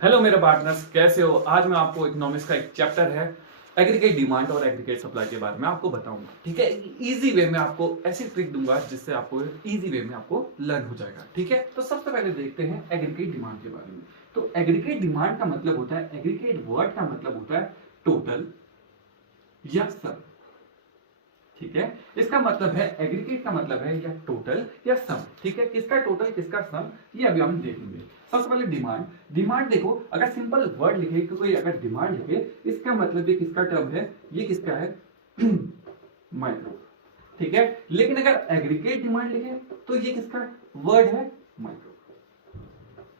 Hello मेरे partners, कैसे हो? आज मैं आपको इकोनॉमिक्स का एक चैप्टर है एग्रीगेट डिमांड और एग्रीगेट सप्लाई के बारे में आपको बताऊंगा। ठीक है, इजी वे में आपको ऐसी ट्रिक दूंगा जिससे आपको इजी वे में आपको लर्न हो जाएगा। ठीक है, तो सबसे पहले देखते हैं एग्रीगेट डिमांड के बारे में। तो एग्रीगेट डिमांड का मतलब होता है, एग्रीगेट वर्ड का मतलब होता है टोटल या सब। ठीक है, इसका मतलब है एग्रीगेट का मतलब है या टोटल या सम। ठीक है, किसका टोटल किसका सम ये अभी हम देखेंगे। सबसे पहले डिमांड। डिमांड देखो, अगर सिंपल वर्ड लिखे कि कोई अगर डिमांड लिखे, इसका मतलब ये किसका टर्म है, ये किसका है माइक्रो। ठीक है, लेकिन अगर एग्रीगेट डिमांड लिखे तो ये किसका वर्ड है, माइक्रो।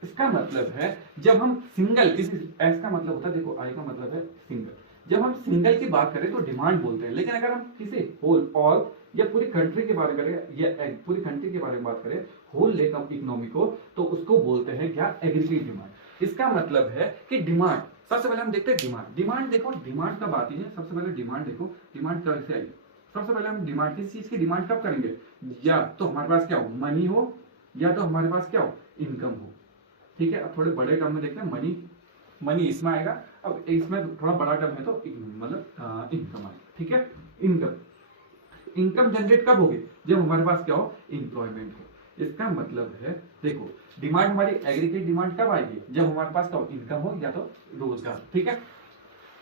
इसका मतलब है जब हम सिंगल किसी, एस का मतलब होता है, देखो आई का मतलब है सिंगल, जब हम सिंगल की बात करें तो डिमांड बोलते हैं। लेकिन अगर हम किसी होल ऑल या पूरी कंट्री के बारे में करें या पूरी कंट्री के बारे में बात करें, होल लेक ऑफ इकोनॉमी को, तो उसको बोलते हैं क्या, एग्रीगेट डिमांड। इसका मतलब है कि डिमांड, सबसे पहले हम देखते हैं डिमांड। डिमांड देखो, डिमांड कब आती है, सबसे पहले डिमांड देखो, डिमांड कब से आई। सबसे पहले हम डिमांड, किसी चीज की डिमांड कब करेंगे, या तो हमारे पास क्या हो, मनी हो, या तो हमारे पास क्या हो, इनकम हो। ठीक है, अब थोड़े बड़े टर्म में देखते हैं। मनी, मनी इसमें आएगा। अब इसमें थोड़ा बड़ा टर्म है तो मतलब इनकम आएगा। ठीक है, इनकम, इनकम जनरेट कब होगी, जब हमारे पास क्या हो, इंप्लॉयमेंट हो। इसका मतलब है देखो, डिमांड हमारी एग्रीगेट डिमांड कब आएगी, जब हमारे पास क्या हो, इनकम हो या तो रोजगार। ठीक है,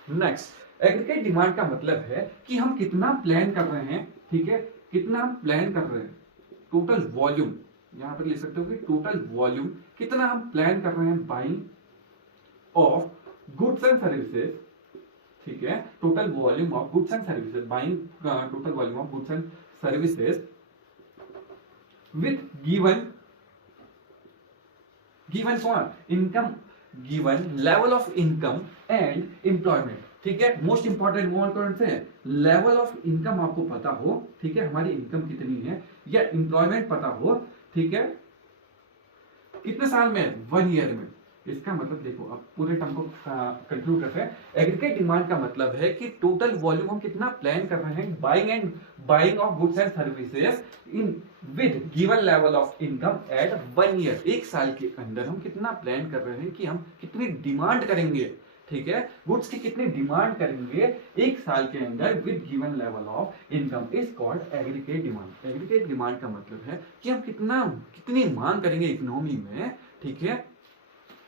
नेक्स्ट एग्रीगेट डिमांड का मतलब है कि हम कितना प्लान कर रहे हैं। ठीक है, कितना हम प्लान कर रहे हैं, टोटल वॉल्यूम, यहां पर लिख सकते हो कि टोटल वॉल्यूम कितना हम प्लान कर रहे हैं buying of goods and services. ठीक है, total volume of goods and services, buying total volume of goods and services with given, given कौन, income, given level of income and employment. ठीक है, मोस्ट इंपॉर्टेंट मोड कौन से है, level of income आपको पता हो। ठीक है, हमारी इनकम कितनी है, या एम्प्लॉयमेंट पता हो। ठीक है, कितने साल में, 1 ईयर में। इसका मतलब देखो, अब पूरे टर्म को कंक्लूड करते हैं। एग्रीगेट डिमांड का मतलब है कि टोटल वॉल्यूम हम कितना प्लान कर रहे हैं buying of goods and services in with given level of income eight 1 year. 1 साल के अंदर हम कितना प्लान कर रहे हैं कि हम कितनी डिमांड करेंगे। ठीक है, गुड्स की कितनी डिमांड करेंगे 1 साल के अंदर with given level of income is called aggregate demand. Aggregate demand का मतलब है कि हम कितनी मांग करेंगे इकोनॉमी में। ठीक है,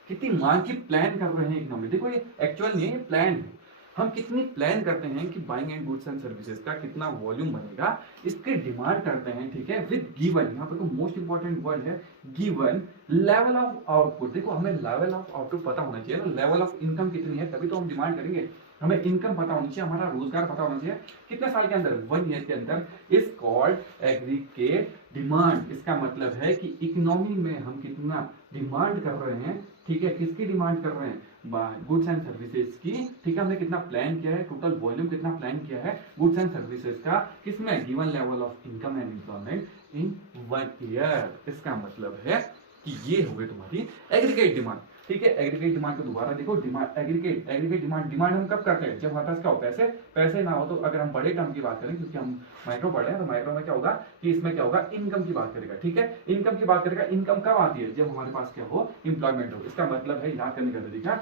कितनी मांग की प्लान कर रहे हैं इकोनॉमी। देखो ये एक्चुअल नहीं है, ये प्लान है। हम कितनी प्लान करते हैं कि buying and goods and services का कितना वॉल्यूम बनेगा, इसके डिमांड करते हैं। ठीक है, विद गिवन, यहाँ पे तो मोस्ट इंपॉर्टेंट वर्ड है गिवन लेवल ऑफ आउटपुट। देखो हमें लेवल ऑफ आउटपुट पता होना चाहिए ना, लेवल ऑफ इनकम कितनी है तभी तो हम डिमांड करेंगे। हमें इनकम पता होनी चाहिए, हमारा रोजगार पता होना चाहिए, कितने साल के अंदर, 1 ईयर के अंदर। Is called aggregate demand. इसका मतलब है कि इकोनॉमी में हम कितना डिमांड कर रहे हैं। ठीक है, किसकी डिमांड कर रहे हैं, गुड्स एंड सर्विसेज की। ठीक है, हमने कितना प्लान किया है, टोटल वॉल्यूम कितना प्लान किया है गुड्स एंड सर्विसेज का, किसमें, given level of income and employment in 1 year. इसका मतलब है कि ये हो गई तुम्हारी एग्रीगेट डिमांड। ठीक है, एग्रीगेट डिमांड को दोबारा देखो, डिमांड एग्रीगेट डिमांड, डिमांड हम कब करते हैं, जब हमारे पास क्या हो, पैसे, पैसे ना हो तो। अगर हम बड़े टर्म की बात करें, क्योंकि हम माइक्रो पढ़े हैं, तो माइक्रो में क्या होगा कि इसमें क्या होगा, इनकम की बात करेगा। ठीक है, इनकम की बात करेगा। इनकम कब आती है, जब हमारे पास क्या हो, एम्प्लॉयमेंट हो। इसका मतलब है याद करने का तरीका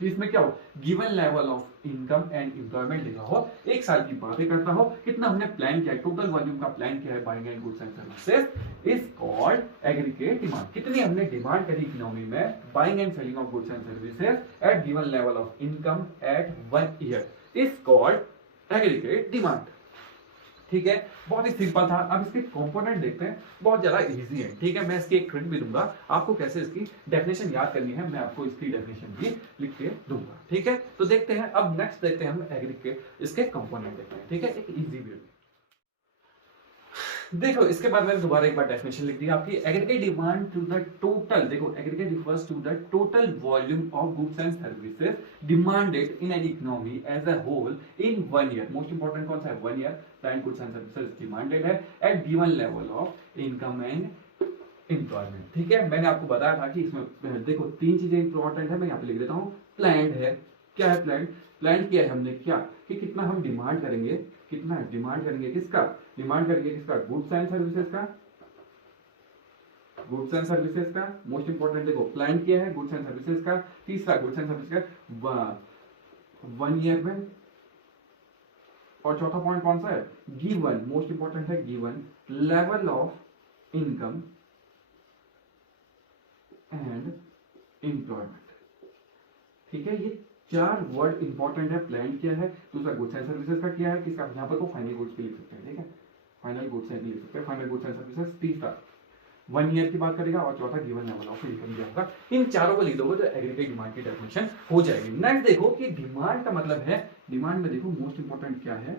कि इसमें क्या हो, given level of income and employment लिखा हो, 1 साल की बातें करता हो, कितना हमने प्लान किया है, टोटल वॉल्यूम का प्लान किया है buying and goods and services is called aggregate demand. कितनी हमने डिमांड करी इकोनॉमी में buying and selling of goods and services at given level of income eight 1 year is called aggregate demand. ठीक है, बहुत ही सिंपल था। अब इसके कंपोनेंट देखते हैं, बहुत ज्यादा इजी है। ठीक है, मैं इसकी एक ट्रिक भी दूंगा आपको, कैसे इसकी डेफिनेशन याद करनी है, मैं आपको इसकी डेफिनेशन भी लिख के दूंगा। ठीक है, तो देखते हैं। अब नेक्स्ट देखते हैं हम एग्रीगेट, इसके कंपोनेंट देखते हैं। ठीक है, एक इजी वे। देखो इसके बाद मैंने दोबारा एक बार डेफिनेशन लिख दी आपकी, aggregate demand to the total. देखो aggregate refers to the total volume of goods and services demanded in an economy as a whole in 1 year. Most important कौन सा है, 1 year plan goods and services demanded है at given level of income and employment. ठीक है, मैंने आपको बताया था कि इसमें देखो 3 चीजें इंपॉर्टेंट है, मैं यहाँ पे लिख देता हूँ। प्लान है, क्या है प्लान, प्लान किया है हमने क्या, कि कितना हम डिमांड करेंगे, कितना डिमांड करेंगे, किसका डिमांड करेंगे, किसका, गुड्स एंड सर्विसेज का। गुड्स एंड सर्विसेज का, मोस्ट इंपॉर्टेंट देखो प्लान क्या है, गुड्स एंड सर्विसेज का। तीसरा गुड्स एंड सर्विसेज का 1 ईयर में। और चौथा पॉइंट कौन सा है, गिवन, मोस्ट इंपॉर्टेंट है given level of income and employment. ठीक है, ये 4 वर्ड इंपॉर्टेंट है। प्लान क्या है, दूसरा गुड्स एंड सर्विसेज का क्या है, किसका यहाँ पर को फाइनल गुड्स भी लिख सकते हैं। ठीक है, फाइनल गुड्स एंड लिख सकते हैं, फाइनल गुड्स एंड सर्विसेज। तीसरा 1 ईयर की बात करेगा और चौथा गिवन लेवल ऑफ इनकम दिया होगा। इन चारों को लिख दोगे तो एग्रीगेट डिमांड की डेफिनेशन हो जाएगी। नेक्स्ट देखो कि डिमांड का मतलब है, डिमांड में देखो मोस्ट इंपॉर्टेंट क्या है,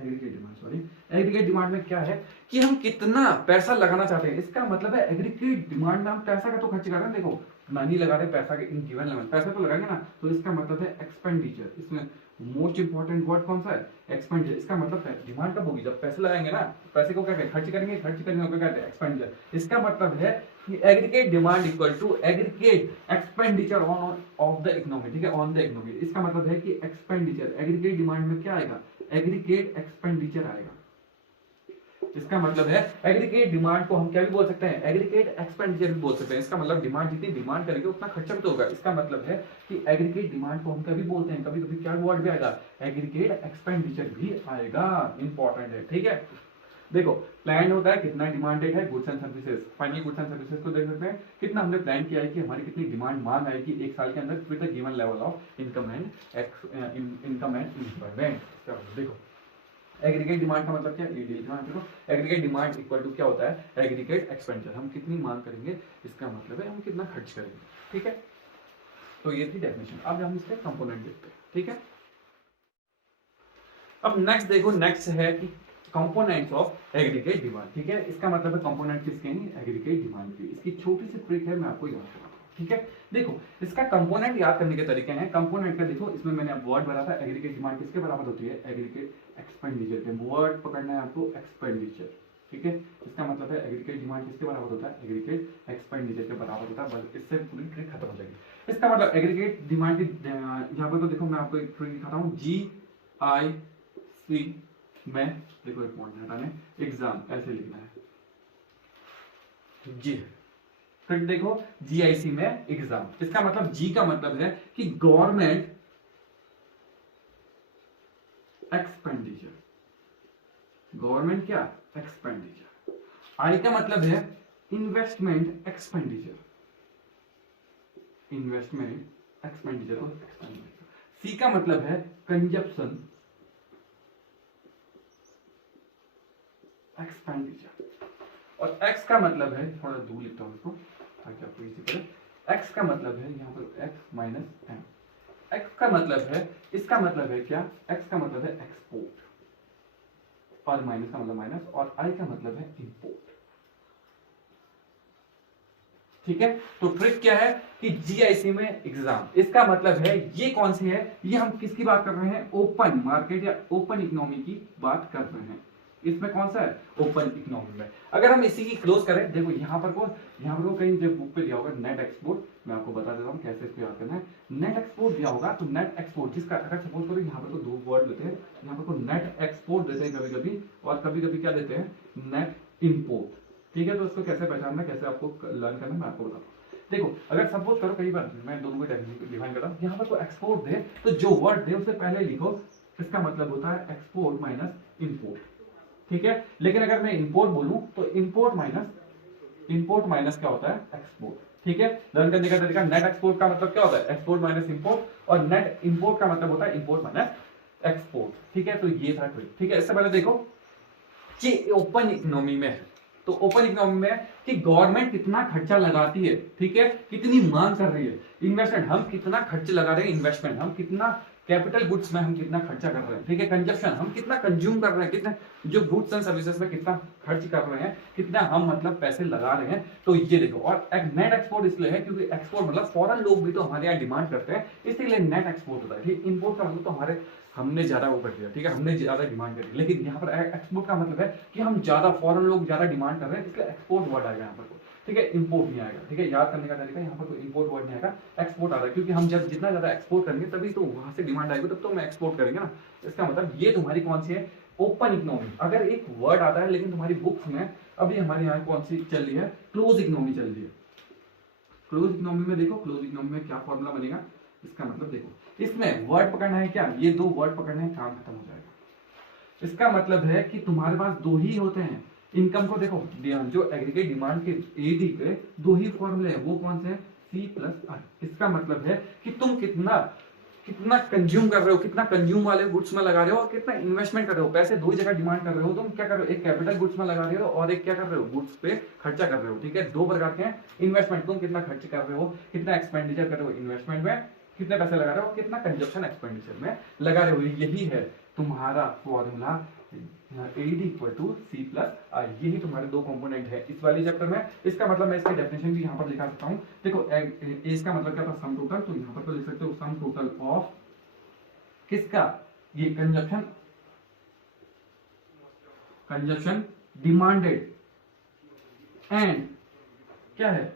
aggregate demand, sorry aggregate demand में क्या है कि हम कितना पैसा लगाना चाहते हैं। इसका मतलब है एग्रीगेट डिमांड में हम पैसा का तो खर्च कर रहे हैं, देखो नहीं लगा रहे पैसा के इन गिवन लेवल, पैसा तो लगाएंगे ना, तो इसका मतलब है एक्सपेंडिचर। इसमें मोस्ट इंपॉर्टेंट वर्ड कौन सा है, एक्सपेंडिचर। इसका मतलब है डिमांड कब होगी, जब पैसे लगाएंगे ना, पैसे को क्या कहते हैं, खर्च करेंगे, खर्च करेंगे क्या कहते हैं, एक्सपेंडिचर। इसका मतलब है कि aggregate demand equal to aggregate expenditure on of the economy. ठीक है, ऑन द इकोनॉमी। इसका मतलब है कि एक्सपेंडिचर एग्रीगेट डिमांड में क्या आएगा, एग्रीगेट एक्सपेंडिचर आएगा। इसका मतलब है एग्रीगेट डिमांड को हम क्या भी बोल सकते हैं, एग्रीगेट एक्सपेंडिचर भी बोल सकते हैं। इसका मतलब डिमांड जितनी डिमांड करेंगे उतना खर्चा भी तो होगा। इसका मतलब है कि एग्रीगेट डिमांड को हम कभी बोलते हैं, कभी कभी क्या वर्ड भी आएगा, एग्रीगेट एक्सपेंडिचर भी आएगा। इंपॉर्टेंट है। ठीक है, देखो प्लान होता है कितना डिमांडेड है, goods and services. Finally goods and services को देख सकते हैं कितना हमने प्लान किया है कि हमारी कितनी डिमांड मांग आएगी एक साल के अंदर with the given level of income and employment. देखो एग्रीगेट डिमांड का मतलब क्या है, देखो एग्रीगेट डिमांड इक्वल टू क्या होता है, एग्रीगेट एक्सपेंडिचर। हम कितनी मांग करेंगे, इसका मतलब है हम कितना खर्च करेंगे। ठीक है, तो ये थी डेफिनेशन। अब हम इसके कंपोनेंट देखते हैं। ठीक है, अब नेक्स्ट देखो, नेक्स्ट है कि कंपोनेंट्स ऑफ एग्रीगेट डिमांड। ठीक है, इसका मतलब है कंपोनेंट किसके हैं, एग्रीगेट डिमांड की। इसकी छोटी सी ट्रिक है, मैं आपको याद कराता हूं। ठीक है, देखो इसका कंपोनेंट याद करने के तरीके हैं। कंपोनेंट का देखो, इसमें मैंने वर्ड बोला था एग्रीगेट डिमांड किसके बराबर होती है, एग्रीगेट एक्सपेंडिचर के। वर्ड पकड़ना है आपको, एक्सपेंडिचर। ठीक है, इसका मतलब है एग्रीगेट डिमांड किसके बराबर होता है, एग्रीगेट एक्सपेंडिचर के बराबर होता है। बस इससे पूरी ट्रिक खत्म हो जाएगी। इसका मतलब एग्रीगेट डिमांड की यहाँ पर तो देखो मैं आपको एक ट्रिक दिखाता हूँ, GIC में देखो एक पॉइंट हटाने, एग्जाम ऐसे लिखना है जी। फिर देखो GIC में एग्जाम, इसका मतलब G का मतलब है कि गवर्नमेंट एक्सपेंडिचर, गवर्नमेंट क्या, एक्सपेंडिचर। I का मतलब है इन्वेस्टमेंट एक्सपेंडिचर, इन्वेस्टमेंट एक्सपेंडिचर और एक्सपेंडिचर। C का मतलब है कंजप्शन एक्सपेंडिचर। और X का मतलब है, थोड़ा दूर लिखता हूं इसको ताकि आपको इजी पड़े। X का मतलब है यहाँ पर X माइनस M। X का मतलब है, इसका मतलब है क्या, X का मतलब है एक्सपोर्ट और माइनस का मतलब माइनस, और I का मतलब है इंपोर्ट। ठीक है, तो ट्रिक क्या है कि GIC में एग्जाम, इसका मतलब है ये कौन सी है, ये हम किसकी बात कर रहे हैं, ओपन मार्केट या ओपन इकोनॉमी की बात कर रहे हैं। इसमें कौन सा है, ओपन इकोनॉमी में। अगर हम इसी की क्लोज करें, देखो यहाँ पर को कहीं जब बुक पे दिया होगा नेट एक्सपोर्ट, मैं आपको बता देता हूँ कैसे इसको याद करना है। नेट एक्सपोर्ट दिया होगा तो नेट एक्सपोर्ट, जिसका अगर सपोज करो यहाँ पर को दो वर्ड देते हैं, यहाँ पर को नेट एक्सपोर्ट देते हैं कभी कभी, और कभी कभी क्या देते हैं, नेट इम्पोर्ट। ठीक है, तो इसको कैसे पहचानना, कैसे आपको लर्न करना, मैं आपको बताता हूँ। देखो अगर सपोज करो, कई बार मैं दोनों को डिफाइन करता हूँ, यहाँ पर को एक्सपोर्ट दे तो जो वर्ड दे उससे पहले लिखो, इसका मतलब होता है एक्सपोर्ट माइनस इम्पोर्ट। ठीक है, लेकिन अगर मैं इंपोर्ट बोलूं तो इंपोर्ट माइनस क्या होता है, एक्सपोर्ट। ठीक है, लर्न करने का तरीका, नेट एक्सपोर्ट का मतलब क्या होता है, एक्सपोर्ट माइनस इंपोर्ट, और नेट इंपोर्ट का मतलब होता है इंपोर्ट माइनस एक्सपोर्ट। ठीक है, तो ये था ट्रिक। ठीक है, इससे पहले देखो कि ओपन इकोनॉमी में है, तो ओपन इकोनॉमी में कि गवर्नमेंट कितना खर्चा लगाती है, ठीक है, कितनी मांग कर रही है, इन्वेस्टमेंट हम कितना खर्च लगा रहे हैं, इन्वेस्टमेंट हम कितना, कैपिटल गुड्स में हम कितना खर्चा कर रहे हैं, ठीक है, कंजप्शन हम कितना कंज्यूम कर रहे हैं, कितना जो गुड्स एंड सर्विसेज में कितना खर्च कर रहे हैं, कितना हम मतलब पैसे लगा रहे हैं, तो ये देखो। और नेट एक्सपोर्ट इसलिए है क्योंकि एक्सपोर्ट मतलब फॉरेन लोग भी तो हमारे यहाँ डिमांड करते हैं, इसीलिए नेट एक्सपोर्ट होता है। ठीक, इंपोर्ट का मतलब तो हमारे हमने ज्यादा वो कर दिया, ठीक है, हमने ज्यादा डिमांड करी, लेकिन यहाँ पर एक्सपोर्ट का मतलब है कि हम ज्यादा, फॉरेन लोग ज्यादा डिमांड कर रहे हैं, इसलिए एक्सपोर्ट वर्ड आएगा यहाँ पर। ठीक है, इंपोर्ट नहीं आएगा। ठीक है, याद करने का तरीका, यहाँ पर कोई इंपोर्ट वर्ड नहीं आएगा, एक्सपोर्ट आ रहा है, क्योंकि हम जब जितना ज्यादा एक्सपोर्ट करेंगे तभी तो वहां से डिमांड आएगी, तब तो हम एक्सपोर्ट करेंगे ना। इसका मतलब ये तुम्हारी कौन सी है, ओपन इकोनॉमी। अगर एक वर्ड आता है लेकिन तुम्हारी बुक्स में अभी हमारे यहाँ कौन सी चल रही है, क्लोज इकोनॉमी चल रही है। क्लोज इकोनॉमी में देखो, क्लोज इकोनॉमी में क्या फॉर्मूला बनेगा, इसका मतलब देखो इसमें वर्ड पकड़ना है क्या, ये दो वर्ड पकड़ना है, काम खत्म हो जाएगा। इसका मतलब है कि तुम्हारे पास दो ही होते हैं। इनकम को देखो, जो एग्रीगेट डिमांड के एडी के दो ही फॉर्मूले हैं, वो कौन से हैं, सी प्लस आई। इसका मतलब है कि तुम कितना कंज्यूम कर रहे हो, कितना कंज्यूम वाले गुड्स में लगा रहे हो और कितना इन्वेस्टमेंट कर रहे हो। पैसे दो ही जगह डिमांड कर रहे हो, तुम क्या कर रहे हो, एक कैपिटल गुड्स में लगा रहे हो और एक क्या कर रहे हो, गुड्स पे खर्चा कर रहे हो। ठीक है, दो प्रकार के हैं इन्वेस्टमेंट, तुम कितना खर्च कर रहे हो, कितना एक्सपेंडिचर कर रहे हो इन्वेस्टमेंट में, कितने पैसे लगा रहे हो, कितना कंजप्शन एक्सपेंडिचर में लगा रहे हो। यही है तुम्हारा formula AD equal to C plus I. यही तुम्हारे दो कंपोनेंट है इस वाले चैप्टर में। इसका मतलब मैं इसकी डेफिनेशन भी यहाँ पर लिखा सकता हूँ। देखो इसका मतलब क्या था, सम टोटल, तो यहाँ पर तो लिख सकते हो सम टोटल ऑफ किसका, ये कंजप्शन डिमांडेड एंड क्या है,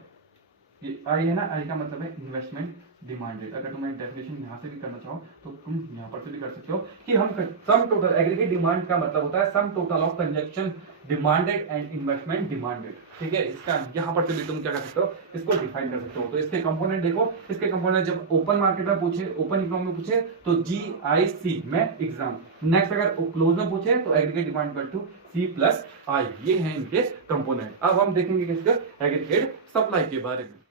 ये आई है ना, आई का मतलब है इन्वेस्टमेंट डिमांडेड। अगर तुम्हें डेफिनेशन यहाँ से भी करना चाहो तो तुम यहाँ पर से भी कर सकते हो कि हम सम टोटल एग्रीगेट डिमांड का मतलब होता है sum total of consumption demanded and investment demanded. ठीक है, इसका यहाँ पर से भी तुम क्या कर सकते हो, इसको डिफाइन कर सकते हो। तो इसके कंपोनेंट देखो, इसके कंपोनेंट जब ओपन मार्केट में पूछे, ओपन इकोनॉमी में पूछे तो GIC में एग्जाम, नेक्स्ट अगर क्लोज में पूछे तो aggregate demand equal to C plus I. ये है इनके कंपोनेंट। अब हम देखेंगे किसका, एग्रीगेट सप्लाई के बारे में।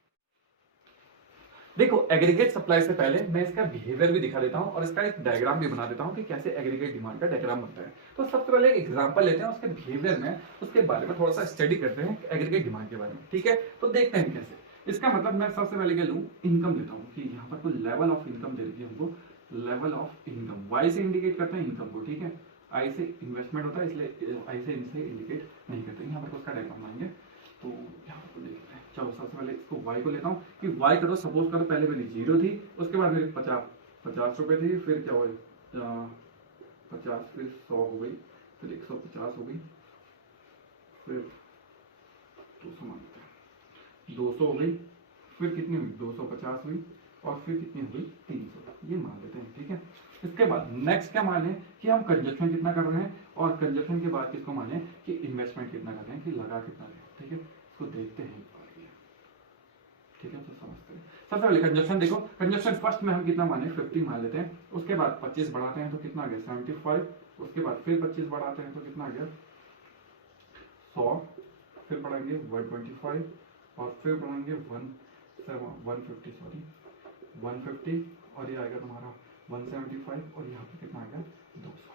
देखो एग्रीगेट सप्लाई से पहले मैं इसका बिहेवियर भी दिखा देता हूं और इसका एक डायग्राम भी बना देता हूं कि कैसे एग्रीगेट डिमांड का डायग्राम बनता है। तो सबसे पहले एक एग्जांपल लेते हैं उसके बिहेवियर में, उसके बारे में थोड़ा सा स्टडी करते हैं एग्रीगेट डिमांड के बारे में। ठीक है, तो देखते हैं कैसे। इसका मतलब मैं सबसे पहले क्या लूं, इनकम लेता हूं कि यहाँ पर कोई लेवल ऑफ इनकम दे दी हमको, लेवल ऑफ इनकम वाई से इंडिकेट करते हैं इनकम को। ठीक है, आई से इन्वेस्टमेंट होता है इसलिए आई से इनसे इंडिकेट नहीं करते। यहाँ पर उसका डायग्राम लाएंगे तो यहाँ पर देखते हैं। चलो सबसे पहले इसको y को लेता हूँ कि y करो, सपोज करो पहले मेरी 0 थी, उसके बाद मेरी 50 रुपए थी, फिर क्या हुई 50, फिर 100 हो गई, फिर 150 हो गई, फिर 200 मानते हैं 200 हो गई, फिर कितनी हुई 250 हुई और फिर कितनी हुई 300, ये मान लेते हैं। ठीक है, इसके बाद नेक्स्ट क्या माने कि हम कंजप्शन कितना कर रहे हैं और कंजप्शन के बाद किसको माने कि इन्वेस्टमेंट कितना कर रहे हैं, कि लगा कितना रहे हैं। ठीक है, इसको देखते हैं। ठीक है, तो समझते हैं। सबसे पहले कंजप्शन देखो, कंजप्शन फर्स्ट में हम कितना माने 50 मान लेते हैं, उसके बाद 25 बढ़ाते हैं तो कितना आ गया 75, उसके बाद फिर 25 बढ़ाते हैं तो कितना आ गया 100, फिर बढ़ाएंगे 125 और फिर बढ़ाएंगे 150 और ये आएगा तुम्हारा 175 और यहाँ पे कितना आ गया 200।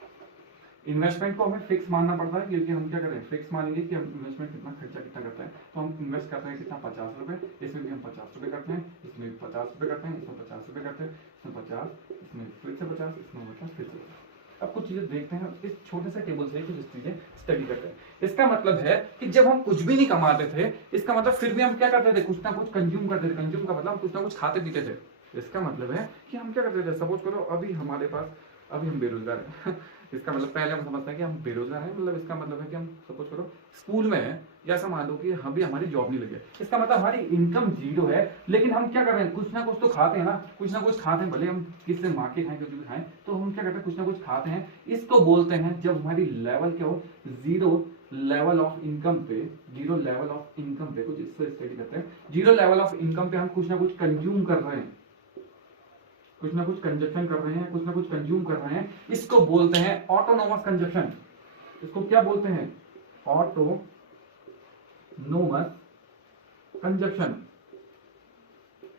इन्वेस्टमेंट को हमें फिक्स मानना पड़ता है क्योंकि हम क्या करें, फिक्स मानेंगे कि हम इन्वेस्टमेंट कितना खर्चा कितना करता है। तो हम इन्वेस्ट करते हैं कितना 50 रुपए, इसमें भी हम 50 रुपए करते हैं, इसमें भी 50 रुपए करते हैं, इसमें 50 रुपए करते हैं, इसमें 50, इसमें फिर से 50, इसमें 50, फिर से 50। अब कुछ चीजें देखते हैं, इस छोटे से टेबल से कुछ चीजें स्टडी करते हैं। इसका मतलब है कि जब हम कुछ भी नहीं कमाते थे, इसका मतलब फिर भी हम क्या करते थे, कुछ ना कुछ कंज्यूम करते थे। कंज्यूम का मतलब कुछ ना कुछ खाते पीते थे। इसका मतलब है कि हम क्या करते थे, सपोज करो अभी हमारे पास, अभी हम बेरोजगार हैं इसका मतलब पहले हम समझते हैं कि हम बेरोजगार हैं, मतलब इसका मतलब है कि हम सपोज करो स्कूल में है या ऐसा मान लो कि अभी हमारी जॉब नहीं लगी है। इसका मतलब हमारी इनकम 0 है, लेकिन हम क्या कर रहे हैं, कुछ ना कुछ तो खाते हैं ना, कुछ ना कुछ खाते हैं, भले हम किससे मार के खाएं, कुछ भी खाएं, तो हम क्या करते हैं, कुछ ना कुछ खाते हैं। इसको बोलते हैं जब हमारी लेवल क्या हो, 0 लेवल ऑफ इनकम पे, 0 लेवल ऑफ इनकम पे, कुछ इससे स्टडी करते हैं। 0 लेवल ऑफ इनकम पे हम कुछ ना कुछ कंज्यूम कर रहे हैं, कुछ ना कुछ कंजप्शन कर रहे हैं, कुछ ना कुछ कंज्यूम कर रहे हैं। इसको बोलते हैं ऑटोनोमस कंजप्शन। इसको क्या बोलते हैं, ऑटोनोमस कंजप्शन।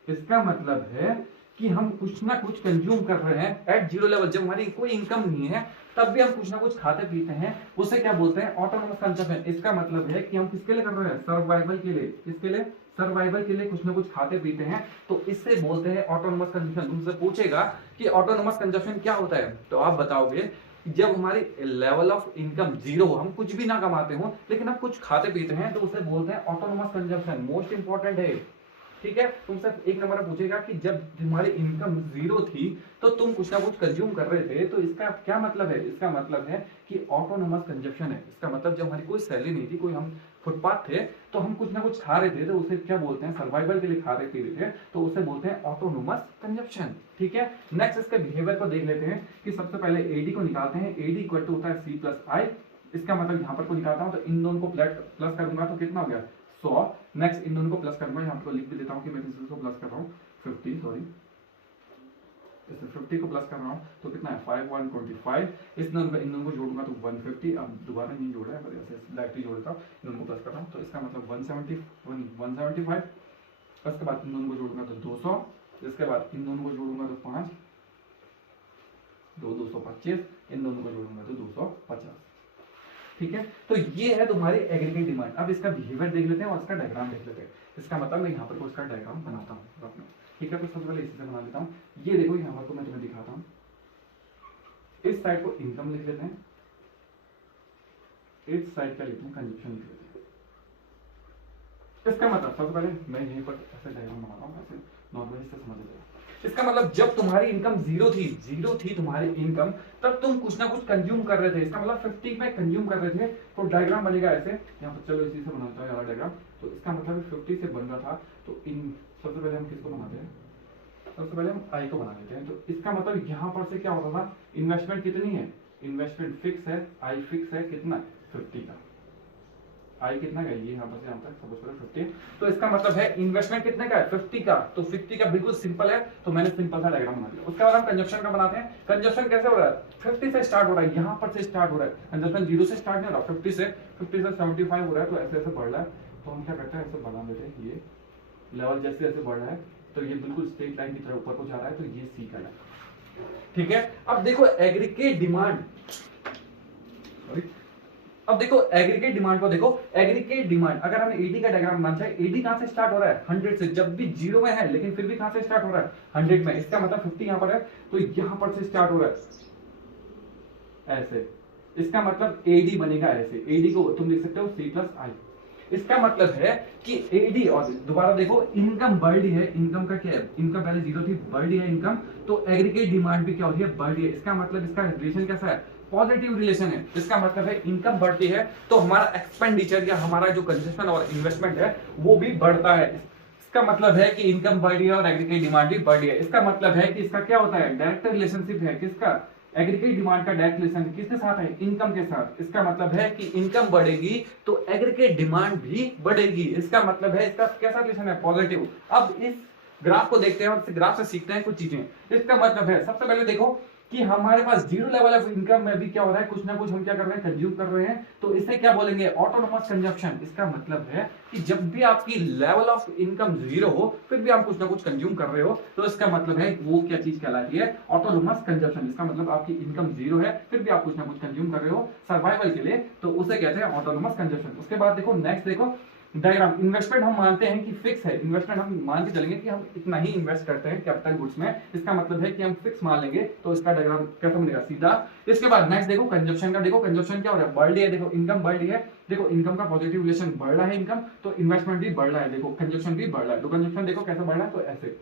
इसका मतलब है कि हम कुछ ना कुछ कंज्यूम कर रहे हैं एट 0 लेवल। जब हमारी कोई इनकम नहीं है तब भी हम कुछ ना कुछ खाते पीते हैं, उसे क्या बोलते हैं, ऑटोनोमस कंजप्शन। इसका मतलब है कि हम किसके लिए कर रहे हैं, सर्वाइवल के लिए। किसके लिए, सर्वाइवल के लिए कुछ ना कुछ खाते पीते हैं, तो इससे बोलते हैं ऑटोनोमस कंजप्शन। तुमसे पूछेगा कि ऑटोनोमस कंजप्शन क्या होता है, तो आप बताओगे जब हमारी लेवल ऑफ इनकम 0 हो, हम कुछ भी ना कमाते हो लेकिन हम कुछ खाते पीते हैं, तो उसे बोलते हैं ऑटोनोमस कंजप्शन। मोस्ट इंपॉर्टेंट है, ठीक है, तुमसे एक नंबर पूछेगा कि जब तुम्हारी इनकम जीरो थी तो तुम कुछ ना कुछ कंज्यूम कर रहे थे, तो इसका क्या मतलब है? इसका मतलब है कि ऑटोनोमस कंजप्शन है। इसका मतलब जब हमारी कोई सैलरी नहीं थी, कोई हम फुटपाथ थे, तो हम कुछ ना कुछ खा रहे थे, तो उसे क्या बोलते हैं? सर्वाइवल के लिए खा रहे पी रहे थे, तो उसे बोलते हैं ऑटोनोमस कंजप्शन। ठीक है, नेक्स्ट इसके बिहेवियर को देख लेते हैं कि सबसे पहले एडी को निकालते हैं। एडी इक्वल टू होता है सी प्लस आई। इसका मतलब यहाँ पर को निकालता हूँ तो इन दोनों को प्लस करूंगा तो कितना हो गया 100। नेक्स्ट इन दोनों को प्लस करूंगा, यहाँ पर लिख भी देता हूँ कि मैं इसको प्लस कर रहा हूँ 50, सॉरी इसे 50 को प्लस कर रहा हूँ तो कितना है 5 125। इस दोनों इन दोनों को जोड़ूंगा तो 150। अब दोबारा नहीं जोड़ा है, ऐसे डायरेक्टली जोड़ देता हूँ, इन दोनों को प्लस कर रहा हूँ तो इसका मतलब 175। उसके बाद इन दोनों को जोड़ूंगा तो 200। इसके बाद इन दोनों को जोड़ूंगा तो 5 225। इन दोनों को जोड़ूंगा तो 250। ठीक है, तो ये है तुम्हारी एग्रीगेट डिमांड। अब इसका बिहेवियर देख लेते हैं और इसका डायग्राम देख लेते हैं। इसका मतलब मैं यहाँ पर इसका डायग्राम बनाता हूँ। ठीक है, तो सबसे पहले इसी से बना लेता हूँ। ये देखो यहाँ पर को मैं तुम्हें दिखाता हूँ। इस साइड को इनकम लिख लेते हैं, इस साइड का लिखते हैं कंजप्शन लिख लेते हैं। इसका मतलब सबसे पहले मैं यहीं पर ऐसे डायग्राम बनाता हूँ, ऐसे नॉर्मली से समझ जाएगा। इसका मतलब जब तुम्हारी इनकम जीरो थी तुम्हारी इनकम, तब तुम कुछ ना कुछ कंज्यूम कर रहे थे। इसका मतलब 50 में कंज्यूम कर रहे थे, तो डायग्राम बनेगा ऐसे। यहाँ पर चलो इसी से बनाता है डायग्राम। तो इसका मतलब 50 से बन रहा था, तो इन सबसे पहले हम किसको बनाते हैं? सबसे पहले हम आई को बना लेते हैं। तो इसका मतलब यहाँ पर से क्या होता था? इन्वेस्टमेंट कितनी है? इन्वेस्टमेंट फिक्स है, आई फिक्स है, कितना 50 का। आई कितना का? ये यहाँ पर से यहाँ तक सपोज करो 50। तो इसका मतलब है इन्वेस्टमेंट कितने का है? 50 का। तो 50 का बिल्कुल सिंपल है, तो मैंने सिंपल सा डायग्राम बना दिया। उसके बाद हम कंजप्शन का बनाते हैं। कंजप्शन कैसे हो रहा है? 50 से स्टार्ट हो रहा है, यहाँ पर से स्टार्ट हो रहा है। कंजप्शन 0 से स्टार्ट नहीं हो रहा, 50 से 75 हो रहा है, तो ऐसे ऐसे बढ़ रहा है। तो हम क्या करते हैं, ऐसे बना देते हैं। ये लेवल जैसे जैसे बढ़ रहा है, तो ये बिल्कुल स्ट्रेट लाइन की तरह ऊपर को जा रहा है, तो ये सी का है। ठीक है, अब देखो एग्रीगेट डिमांड, अब देखो एग्रीगेट डिमांड को देखो। एग्रीगेट डिमांड अगर हमें एडी का डायग्राम बनाना है, एडी कहां से स्टार्ट हो रहा है? 100 से। जब भी जीरो में है, लेकिन फिर भी कहां से स्टार्ट हो रहा है? 100 में। इसका मतलब 50 यहां पर है, तो यहां पर से स्टार्ट हो रहा है ऐसे। इसका मतलब एडी बनेगा ऐसे। एडी को तुम लिख सकते हो सी प्लस आई। इसका मतलब है कि एडी, और दोबारा देखो इनकम बढ़ रही है। इनकम का क्या है? इनकम पहले जीरो थी, बढ़ रही है इनकम, तो एग्रीगेट डिमांड भी क्या हो रही है? बढ़ रही है। इसका मतलब इसका रिलेशन कैसा है? पॉजिटिव रिलेशन है। इसका मतलब है इनकम बढ़ती है तो हमारा एक्सपेंडिचर या हमारा जो कंजप्शन और इन्वेस्टमेंट है वो भी बढ़ता है। इसका मतलब है कि इनकम बढ़ रही है और एग्रीगेट डिमांड भी बढ़ रही है। इसका मतलब है कि इसका क्या होता है? डायरेक्ट रिलेशनशिप है। किसका? एग्रीगेट डिमांड का डायरेक्ट रिलेशन किसके साथ है? इनकम के साथ। इसका मतलब है कि इनकम बढ़ेगी तो एग्रीगेट डिमांड भी बढ़ेगी। इसका मतलब है इसका कैसा रिलेशन है? पॉजिटिव। अब इस ग्राफ को देखते हैं और इस ग्राफ से सीखते हैं कुछ चीजें। इसका मतलब है सबसे पहले देखो कि हमारे पास जीरो लेवल ऑफ इनकम में भी क्या हो रहा है? कुछ ना कुछ हम क्या कर रहे हैं? कंज्यूम कर रहे हैं, तो इसे क्या बोलेंगे? Autonomous consumption. इसका मतलब है कि जब भी आपकी लेवल ऑफ इनकम जीरो हो, फिर भी आप कुछ ना कुछ कंज्यूम कर रहे हो, तो इसका मतलब है वो क्या चीज कहलाती है? Autonomous consumption. इसका मतलब आपकी इनकम जीरो है, फिर भी आप कुछ ना कुछ कंज्यूम कर रहे हो सर्वाइवल के लिए, तो उसे कहते हैं ऑटोनोमस कंजप्शन। उसके बाद देखो नेक्स्ट देखो डायग्राम। इन्वेस्टमेंट हम मानते हैं कि फिक्स है। इन्वेस्टमेंट हम मान के चलेंगे कि हम इतना ही इन्वेस्ट करते हैं कैपिटल गुड्स में। इसका मतलब है कि हम फिक्स मान लेंगे, तो इसका डायग्राम कैसा बनेगा? सीधा। इसके बाद नेक्स्ट देखो कंजप्शन का। देखो कंजप्शन क्या हो रहा है? बढ़ रही है। देखो इनकम बढ़ रही है, देखो इनकम का पॉजिटिव रिलेशन बढ़ रहा है इनकम, तो इन्वेस्टमेंट भी बढ़ रहा है। देखो कंजप्शन भी बढ़ रहा है, तो कंजप्शन देखो कैसे बढ़ रहा है, तो ऐसे।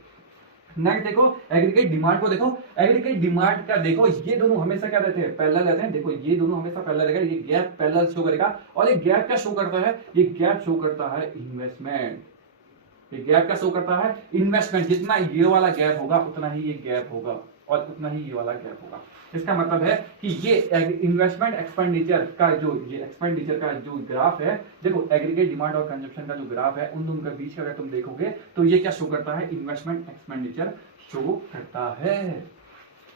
नेक्स्ट देखो एग्रीगेट डिमांड को देखो। एग्रीगेट डिमांड का देखो, ये दोनों हमेशा क्या रहते हैं? पैरेलल रहते हैं। देखो ये दोनों हमेशा पैरेलल रहेगा, ये गैप पैरेलल शो करेगा, और ये गैप क्या शो करता है? ये गैप शो करता है इन्वेस्टमेंट। ये गैप क्या शो करता है? इन्वेस्टमेंट। जितना ये वाला गैप होगा उतना ही ये गैप होगा, और उतना ही ये वाला गैप होगा। इसका मतलब है कि ये इन्वेस्टमेंट एक्सपेंडिचर का जो ये एक्सपेंडिचर का जो ग्राफ है, देखो एग्रीगेट डिमांड और कंजप्शन का जो ग्राफ है, उन दोनों के बीच का अगर तुम देखोगे तो ये क्या शो करता है? इन्वेस्टमेंट एक्सपेंडिचर शो करता है।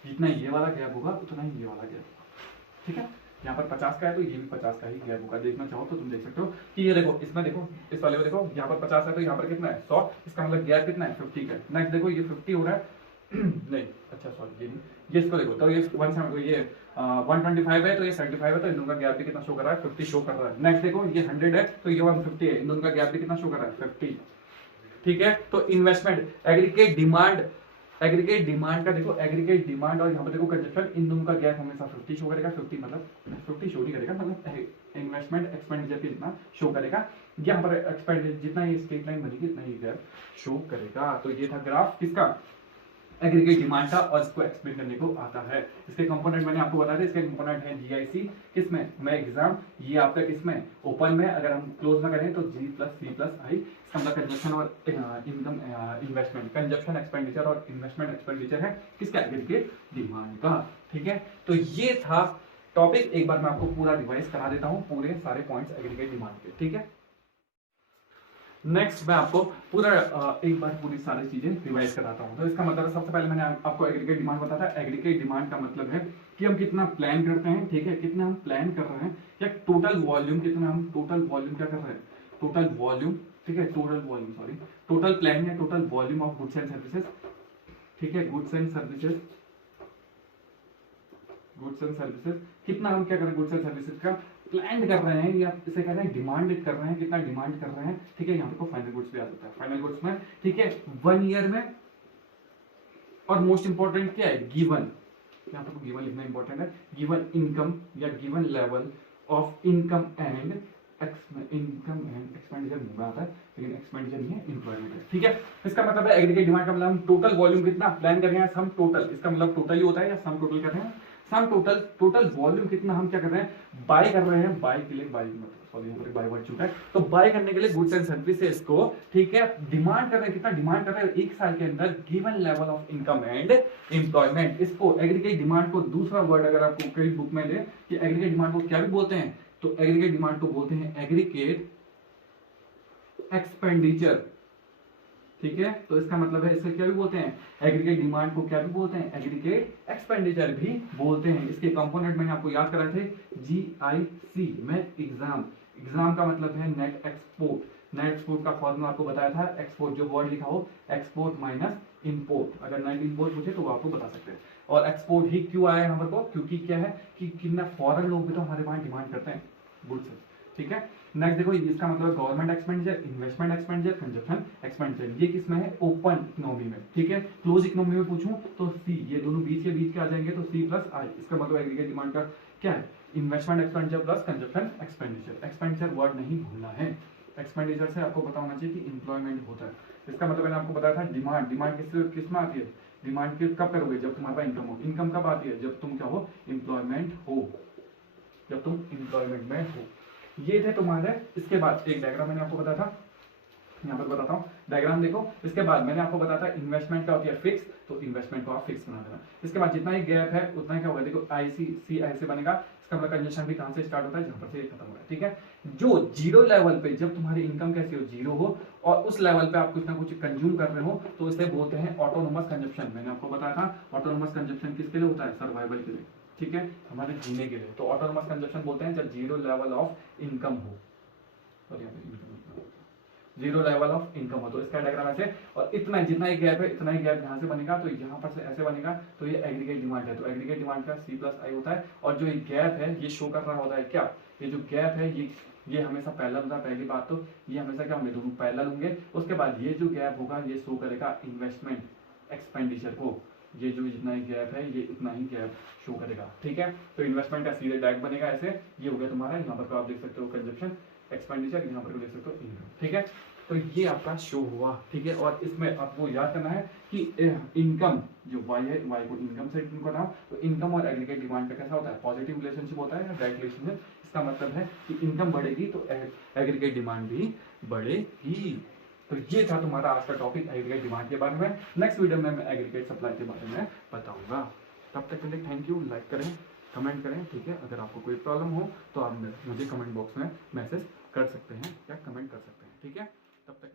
जितना ये वाला गैप होगा उतना ही ये वाला गैप होगा। ठीक है, यहाँ पर 50 का है तो ये भी 50 का ही गैप होगा। देखना चाहो तो तुम देख सकते हो कि ये देखो, इसमें देखो, इस वाले में देखो, यहाँ पर 50 है तो यहाँ पर कितना है? 100। इसका मतलब गैप कितना है? 50 का। नेक्स्ट देखो ये 50 हो रहा है नहीं, अच्छा सॉरी, ये नहीं, ये इसको देखो, तो ये 125 है तो ये 75 है, तो इन दोनों का गैप भी कितना शो कर रहा है? 50 शो कर रहा है। नेक्स्ट देखो ये 100 है तो ये 150 है, इन दोनों का गैप भी कितना शो कर रहा है? 50। ठीक है, तो इन्वेस्टमेंट एग्रीगेट डिमांड का देखो, एग्रीगेट डिमांड और यहाँ पर देखो कंजप्शन, इन दोनों का गैप हमेशा 50 शो करेगा। 50 मतलब 50 शो नहीं करेगा, मतलब इन्वेस्टमेंट एक्सपेंडिचर पे इतना शो करेगा। यहाँ पर एक्सपेंडिचर जितना ये स्ट्रेट लाइन बनेगी इतना ही गैप शो करेगा। तो ये था ग्राफ किसका, एग्रीगेट डिमांड का, और इसको एक्सप्लेन करने को आता है। इसके कंपोनेंट मैंने आपको बताया था, इसके कंपोनेंट है जीआईसी किसमें, मैं एग्जाम, ये आपका किसमें, ओपन में, अगर हम क्लोज में करें तो जी प्लस सी प्लस आई, इसका मतलब कंजप्शन और इनकम इन्वेस्टमेंट, कंजप्शन एक्सपेंडिचर और इन्वेस्टमेंट एक्सपेंडिचर है किसका, एग्रीगेट डिमांड का। ठीक है, तो ये था टॉपिक, एक बार मैं आपको पूरा रिवाइज करा देता हूँ, पूरे सारे पॉइंट्स एग्रीगेट डिमांड के। ठीक है, नेक्स्ट मैं आपको पूरा एक बार पूरी सारी चीजें रिवाइज कराता हूँ। तो इसका मतलब है, सबसे पहले मैंने आपको एग्रीगेट डिमांड बताया था। एग्रीगेट डिमांड का मतलब है कि हम कितना प्लान करते हैं, ठीक है, कितना हम प्लान कर रहे हैं, या टोटल वॉल्यूम कितना, हम टोटल वॉल्यूम क्या कर रहे हैं, टोटल वॉल्यूम, ठीक है, total volume sorry, total plan या total volume of goods and services, ठीक है, goods and services, goods and services, कितना हम क्या कर रहे हैं, गुड्स एंड सर्विसेज का प्लान कर रहे हैं, या इसे कह रहे हैं डिमांड कर रहे हैं, कितना डिमांड कर रहे हैं। ठीक है, यहाँ पे फाइनल गुड्स भी आ जाता है, फाइनल गुड्स में, ठीक है, 1 ईयर में, और मोस्ट इंपॉर्टेंट क्या है, गिवन, यहाँ पर गिवन लिखना इंपॉर्टेंट है, गिवन इनकम या given level of income and expenditure मुंह आता है, लेकिन एक्सपेंडिचर नहीं है, एम्प्लॉयमेंट है। ठीक है, इसका मतलब है एग्रीगेट डिमांड का मतलब हम टोटल वॉल्यूम कितना प्लान कर रहे हैं, सम टोटल, इसका मतलब टोटल ही होता है, या सम टोटल कर रहे हैं, सम टोटल, टोटल वॉल्यूम कितना हम क्या कर रहे हैं, बाय कर रहे हैं, बाय के लिए, बाय सॉरी यहाँ पर बाय वर्ड चुका है, तो बाय करने के लिए गुड्स एंड सर्विसेज को, ठीक है, डिमांड कर रहे हैं, कितना डिमांड कर रहे हैं एक साल के अंदर, given level of income and employment. इसको एग्रीगेट डिमांड को दूसरा वर्ड अगर आपको कई बुक में ले कि एग्रीगेट डिमांड को क्या भी बोलते हैं, तो एग्रीगेट डिमांड को बोलते हैं एग्रीगेट एक्सपेंडिचर। ठीक है, तो इसका मतलब है, इसे क्या भी बोलते हैं, एग्रीगेट डिमांड को क्या भी बोलते हैं, एग्रीगेट एक्सपेंडिचर भी बोलते हैं। इसके कंपोनेंट मैंने आपको याद कराए थे, जीआईसी में एग्जाम, एग्जाम का मतलब है नेट एक्सपोर्ट, नेट एक्सपोर्ट का फॉर्मूला आपको बताया था, एक्सपोर्ट जो वर्ड लिखा हो, एक्सपोर्ट माइनस इंपोर्ट, अगर नेट इंपोर्ट पूछे तो वो आपको बता सकते हैं। और एक्सपोर्ट ही क्यों आया यहाँ पर, क्योंकि क्या है कि कितना फॉरेन लोग भी तो हमारे वहां डिमांड करते हैं गुड्स। ठीक है, नेक्स्ट देखो, इसका मतलब government expenditure, investment expenditure, consumption expenditure, ये किसमें है, ओपन इकोनॉमी में। ठीक है, क्लोज इकोनॉमी में पूछूं तो सी, ये दोनों बीच के आ जाएंगे, तो सी प्लस आई, इसका मतलब एग्रीगेट डिमांड का क्या है, investment expenditure plus consumption expenditure. Expenditure word नहीं भूलना है, एक्सपेंडिचर से आपको पता होना चाहिए कि इंप्लॉयमेंट होता है। इसका मतलब मैंने आपको बताया था डिमांड, डिमांड किस में आती है, डिमांड कब करोगे, जब तुम्हारे पास इनकम हो, इनकम कब आती है, जब तुम क्या हो, एम्प्लॉयमेंट हो, जब तुम एम्प्लॉयमेंट में हो। ये थे तुम्हारे, इसके बाद एक डायग्राम मैंने आपको बताया था, यहाँ पर बताता हूँ डायग्राम देखो। इसके बाद मैंने आपको बताया था इन्वेस्टमेंट का होती है फिक्स, तो इन्वेस्टमेंट को आप फिक्स बना देना। इसके बाद जितना ही गैप है उतना ही क्या होगा, देखो आईसी सी आई से बनेगा, इसका मतलब कंजप्शन भी कहाँ से स्टार्ट होता है, जहाँ पर से खत्म हो रहा है। ठीक है, जो जीरो लेवल पे, जब तुम्हारी इनकम कैसी हो, जीरो हो, और उस लेवल पे आप कुछ ना कुछ कंज्यूम कर रहे हो, तो इसे बोलते हैं ऑटोनोमस कंजप्शन। मैंने आपको बताया था ऑटोनोमस कंजप्शन किसके लिए होता है, सर्वाइवल के लिए, ठीक है, हमारे जीने के लिए। तो ऑटोनोमस कंजप्शन बोलते हैं जब जीरो लेवल ऑफ इनकम हो, जीरो लेवल ऑफ इनकम हो। तो इसका डायग्राम ऐसे, और इतना जितना ही गैप है इतना ही गैप यहाँ से बनेगा, तो यहाँ पर से ऐसे बनेगा, तो ये एग्रीगेट डिमांड है। तो एग्रीगेट डिमांड का सी प्लस आई होता है, और जो ये गैप है ये शो कर रहा होता है क्या, ये जो गैप है ये हमेशा पैरेलल होता है। पहली बात तो ये हमेशा क्या होंगे, दोनों पैरेलल होंगे। उसके बाद ये जो गैप होगा ये शो करेगा इन्वेस्टमेंट एक्सपेंडिचर को, ये जो जितना ही गैप है ये उतना ही गैप शो करेगा। ठीक है, तो इन्वेस्टमेंट का सीधे डायरेक्ट बनेगा ऐसे, ये हो गया तुम्हारा, यहाँ पर तो आप देख सकते हो कंजप्शन एक्सपेंडिचर, यहाँ पर देख सकते हो इनकम। ठीक है, तो ये आपका शो हुआ। ठीक है, और इसमें आपको याद करना है कि इनकम जो वाई है, वाई को इनकम से करना, तो इनकम और एग्रीगेट डिमांड का कैसा होता है, पॉजिटिव रिलेशनशिप होता है या डायरेक्ट रिलेशनशिप। इसका मतलब है कि इनकम बढ़ेगी तो एग्रीगेट डिमांड भी बढ़ेगी। तो ये था तुम्हारा आज का टॉपिक एग्रीगेट डिमांड के बारे में। नेक्स्ट वीडियो में मैं एग्रीगेट सप्लाई के बारे में बताऊंगा। तब तक के लिए थैंक यू, लाइक करें, कमेंट करें। ठीक है, अगर आपको कोई प्रॉब्लम हो तो आप मुझे कमेंट बॉक्स में मैसेज कर सकते हैं या कमेंट कर सकते हैं। ठीक है, तब तक